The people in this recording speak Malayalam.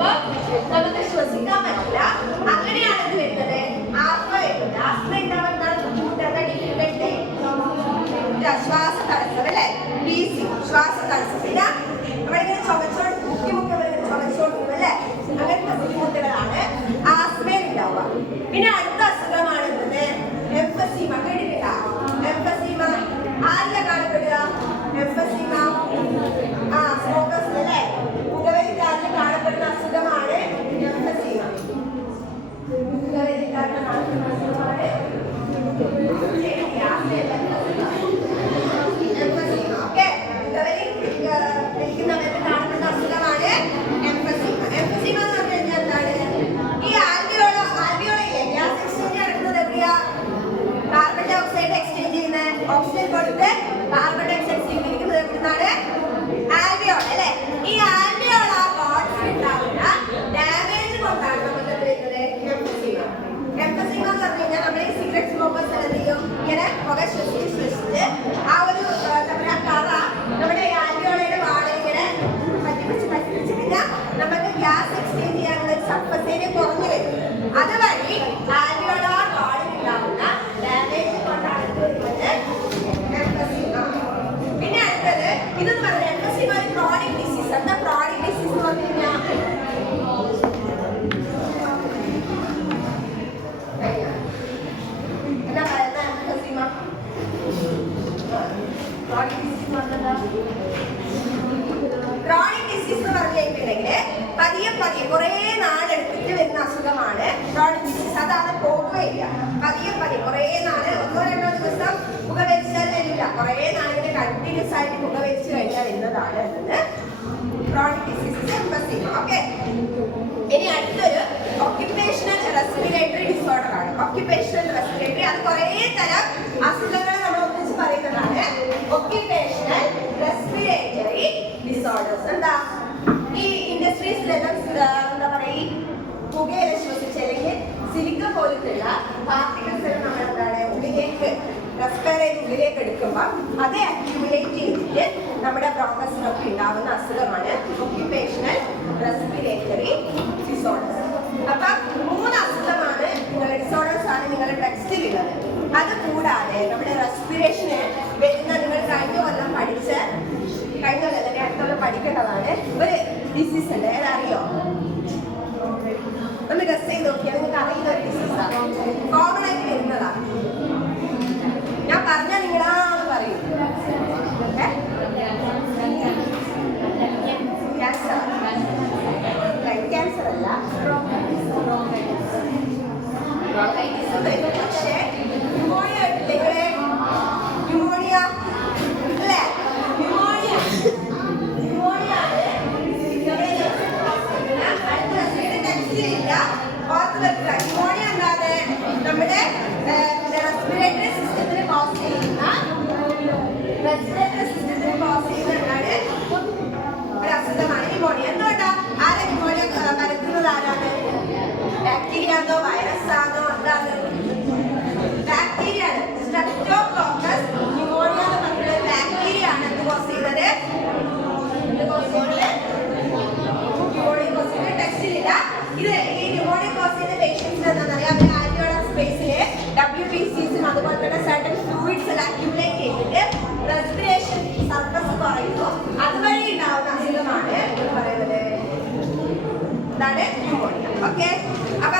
അപ്പൊ നമുക്ക് ശ്വസിക്കാൻ പറ്റില്ല. അങ്ങനെയാണ് ഇത് വരുന്നത്. ആസ്മ വരുന്നത്. ആസ്മ ഉണ്ടാവുന്ന ബുദ്ധിമുട്ടാണ് ഡിഫിക്കൽട്ടി ശ്വാസ തടസ്സം അല്ലേ, BC ശ്വാസ തടസ്സം. പിന്നെ നമ്മളിങ്ങനെ ചുമച്ചോണ്ട് മുക്കിമുക്കി ചുമച്ചോണ്ടിരിക്കും അല്ലേ, അങ്ങനത്തെ ബുദ്ധിമുട്ടുകളാണ് ആസ്മയിൽ ഉണ്ടാവുക. പിന്നെ അടുത്ത അസുഖമാണ് എംഫസീമ. കേട്ടിട്ടില്ല? എംഫസീമ ആരിലെ കാണപ്പെടുക? എംഫസീമ സ്മോക്കേഴ്സ് അല്ലേ, പുകവലിക്കാരിൽ കാണപ്പെടുന്ന അസുഖമാണ് എംഫസീമ. പുകവലിക്കാരിൽ കാണപ്പെടുന്ന അസുഖമാണ് ഓക്സിജൻ കൊടുത്ത് കാർബൺ ഡൈ ഓക്സൈഡ് സ്വീകരിക്കുന്നത് എവിടുന്നാണ്? ആൽവിയോൾ അല്ലേ. ഈ ആൽവിയോൾ ആ ഗോഡ്സിൽ ഉണ്ടാവുന്ന ഡാമേജ് കൊണ്ടാണ് നമുക്ക് വരുന്നത് എംഫസീമ. എംഫസീമ എന്ന് പറഞ്ഞു കഴിഞ്ഞാൽ നമ്മൾ ഈ സിഗരറ്റ് സ്മോക്കേഴ്സ് എന്ത് ചെയ്യും, ഇങ്ങനെ പുക ശ്വസിച്ച് ആ ഒരു നമ്മുടെ കറ നമ്മുടെ ആൽവിയോളയുടെ വാളിൽ ഇങ്ങനെ പറ്റിപ്പിടിച്ച് കഴിഞ്ഞാൽ നമുക്ക് ഗ്യാസ് എക്സ്ചേഞ്ച് ചെയ്യാനുള്ള സർഫസ് ഏരിയ കുറഞ്ഞു വരും. അതുവഴി ആൽവിയോളാർ വാളിൽ ഉണ്ടാവുന്ന ഡാമേജ് കൊണ്ടാണ് വരുന്നത് എംഫസീമ. പിന്നെ അടുത്തത് ഇതെന്ന് പറയുന്നത് എംഫസീമ ഒരു ക്രോണിക് ഡിസീസ്. എന്താ ക്രോണിക് ഡിസീസ് എന്ന് പറഞ്ഞു കഴിഞ്ഞാൽ എന്താ പറയുന്നത്? Emphysema chronic disease chronic disease എന്ന് പറഞ്ഞു കഴിഞ്ഞിട്ടുണ്ടെങ്കിൽ പതിയെ കുറേ നാളെടുത്തിട്ട് വരുന്ന അസുഖമാണ് ക്രോണിക് ഡിസീസ്. അതാണ് പോകുകയില്ല. പതിയെ കുറേ നാള്, 1-2 ദിവസം പുകവലിച്ചാൽ വരില്ല, കുറേ നാളിങ്ങനെ കണ്ടിന്യൂസ് ആയിട്ട് പുകവലിച്ചു കഴിഞ്ഞാൽ വരുന്നതാണ് ക്രോണിക് ഡിസീസസ് എംഫസീമ. ഓക്കെ, ഇനി അടുത്തൊരു ഒക്യുപേഷണൽ റെസ്പിറേറ്ററി ഡിസോർഡർ ആണ്. ഒക്യുപേഷണൽ റെസ്പിറേറ്ററി അത് കുറേ തരം അസുഖങ്ങൾ നമ്മൾ ഒന്നിച്ച് പറയുന്നതാണ്. ഒക്യുപേഷണൽ റെസ്പിറേറ്ററി ഡിസോർഡേഴ്സ് എന്താ? ഈ ഇൻഡസ്ട്രീസിലെല്ലാം എന്താ പറയുക, ഈ പുകയില ശ്വസിച്ച് അല്ലെങ്കിൽ സിലിക്ക പോലത്തുള്ള പാർട്ടിക്കിൾസ് എല്ലാം നമ്മൾ എന്താണ് ഉള്ളിലേക്ക് റെസ്പയർ ചെയ്ത് ഉള്ളിലേക്ക് എടുക്കുമ്പോൾ അത് അക്യുമുലേറ്റ് ചെയ്തിട്ട് നമ്മുടെ ബ്രോങ്കസിനൊക്കെ ഉണ്ടാവുന്ന അസുഖമാണ് ഒക്യുപേഷണൽ റെസ്പിറേറ്ററി ഡിസോർഡേഴ്സ്. അപ്പം 3 അസുഖമാണ് ഡിസോർഡേഴ്സ് ആണ് നിങ്ങളുടെ ടെക്സ്റ്റിലുള്ളത്. അത് കൂടാതെ നമ്മുടെ റെസ്പിറേഷന് വരുന്ന നിങ്ങൾ കഴിഞ്ഞ കൊല്ലം അടുത്തുള്ള പഠിക്കേണ്ടതാണ് ഒരു ഡിസീസ് ഉണ്ട്. ഏതറിയോ? ഒന്ന് ഗസ് ചെയ്ത് നോക്കിയാൽ നിങ്ങൾക്ക് അറിയുന്ന ഒരു ഡിസീസാണ്, കോമൺ ആയിട്ട് വരുന്നതാണ്. ഞാൻ പറഞ്ഞാൽ നിങ്ങളാന്ന് പറയും. ക്യാൻസർ, ക്യാൻസർ അല്ല, പക്ഷേ ന്യൂമോണിയ കേട്ടില്ലേ? ന്യൂമോണിയ അല്ലേ? ന്യൂമോണിയ ന്യൂമോണിയ അല്ലാതെ നമ്മുടെ റെസ്പിറേറ്ററി സിസ്റ്റത്തിന് കോസ് ചെയ്യുന്ന ഒരു അസുഖമാണ് ന്യൂമോണിയ. എന്തുകൊണ്ടാ? ആരെ ന്യൂമോണിയ പരത്തുന്നത് ആരാണ്? ബാക്ടീരിയ ആണോ വൈറസ് ആണോ? എന്താണ്? ബാക്ടീരിയ ആണ്. സ്ട്രെപ്റ്റോകോക്കസ് ന്യൂമോണിയ എന്ന് പറഞ്ഞ ബാക്ടീരിയ ആണ് എന്ത് കോസ് ചെയ്യുന്നത്? ടെക്സ്റ്റിലില്ല. ഇത് ഈ ന്യൂമോണിയ കോസ് ചെയ്യുന്ന പേഷ്യൻസിന് എന്താണെന്നറിയാം, അവർ ആൽവിയോളർ സ്പേസിലെ WBCs അതുപോലെ തന്നെ സർട്ടൻ ഫ്ലൂയിഡ്സ് എല്ലാം അക്യുമുലേറ്റ് ചെയ്തിട്ട് റെസ്പിറേഷൻ സർഫസ് കുറയുന്നു. അതുവഴി ഉണ്ടാവുന്ന അസുഖമാണ് എന്ന് പറയുന്നത്. ഇതാണ് ന്യൂമോണിയ. ഓക്കെ, അപ്പൊ